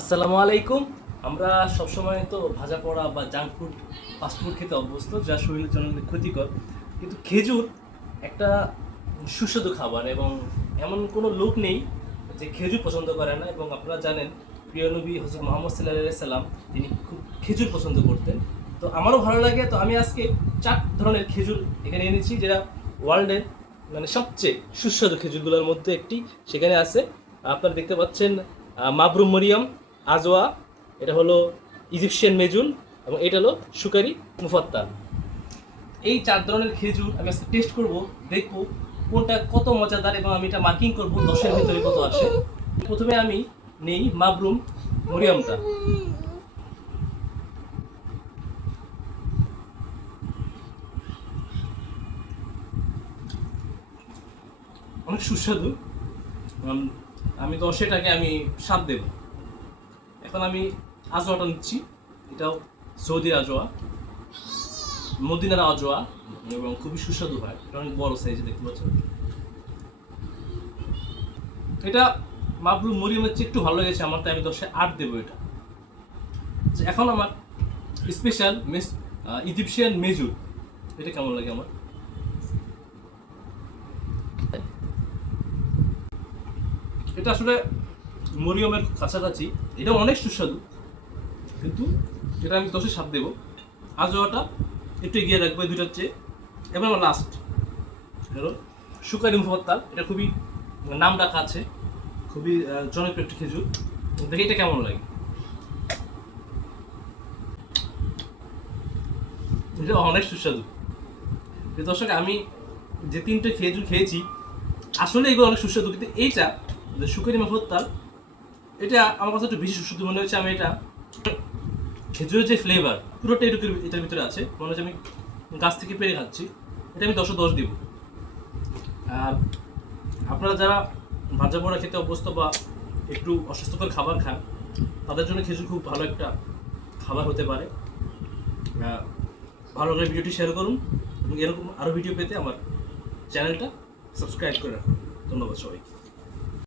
আসসালামু আলাইকুম। আমরা সবসময় তো ভাজা পোড়া বা জাঙ্ক ফুড ফাস্ট ফুড খেতে অভ্যস্ত, যা শরীরের জন্য অনেক ক্ষতিকর। কিন্তু খেজুর একটা সুস্বাদু খাবার এবং এমন কোনো লোক নেই যে খেজুর পছন্দ করে না। এবং আপনারা জানেন প্রিয় নবী হযরত মুহাম্মদ সাল্লাল্লাহু আলাইহি সাল্লাম তিনি খুব খেজুর পছন্দ করতেন। তো আমারও ভালো লাগে। তো আমি আজকে 4 ধরনের খেজুর এখানে এনেছি, যেটা ওয়ার্ল্ডের সবচেয়ে সুস্বাদু খেজুরগুলোর মধ্যে একটি সেখানে আছে। আপনারা দেখতে পাচ্ছেন মাবরুম মরিয়ম, আজওয়া, এটা হলো ইজিপশিয়ান মেজুন, এবং এটা হলো সুকারি মুফাত্তাল। এই 4 ধরনের খেজুর আমি আজকে টেস্ট করব, দেখব কোনটা কত মজাদার, এবং আমি এটা মার্কিং করব 10-এর ভিতরে কত আসে। প্রথমে আমি নেই মাবরুম মরিয়মটা। অনেক সুস্বাদু। আমি 10-এটাকে আমি 7 দেব। এখন আমি আজওয়াটা নিচ্ছি। এটাও সৌদি আজওয়া, মদিনার আজওয়া, এবং খুবই সুস্বাদু হয়। এটা অনেক বড় সাইজে দেখতে পাচ্ছেন। এটা মাবরুম মরিয়মের চেয়ে একটু ভালো লেগেছে আমার, তাই আমি 10-এ 8 দেবো এটা। এখন আমার স্পেশাল ইজিপশিয়ান মেজুর, এটা কেমন লাগে আমার। এটা আসলে মরিয়মের কাছাকাছি, এটা অনেক সুস্বাদু, কিন্তু এটা আমি 10-এ 7 দেবো। আজওয়াটা একটু এগিয়ে রাখবো এই দুটার চেয়ে। এবার আমার লাস্ট হলো সুকারি মুফাত্তাল। এটা খুবই নাম ডাকা আছে, খুবই জনপ্রিয় একটি খেজুর। দেখি এটা কেমন লাগে। এটা অনেক সুস্বাদু। দর্শক, আমি যে 3টে খেজুর খেয়েছি আসলে এগুলো অনেক সুস্বাদু, কিন্তু এইটা সুকারি মুফাত্তাল এটা আমার কাছে একটু বেশি সুস্বাদু মনে হচ্ছে। আমি এটা খেজুরের যে ফ্লেভার পুরোটা এটার ভিতরে আছে, মনে হচ্ছে আমি গাছ থেকে পেরে খাচ্ছি। এটা আমি 10-এ 10 দিব। আর আপনারা যারা ভাজা পোড়া খেতে অভ্যস্ত বা একটু অস্বাস্থ্যকর খাবার খান, তাদের জন্য খেজুর খুব ভালো একটা খাবার হতে পারে। ভালো করে ভিডিওটি শেয়ার করুন, এবং এরকম আরও ভিডিও পেতে আমার চ্যানেলটা সাবস্ক্রাইব করে রাখুন। ধন্যবাদ সবাইকে।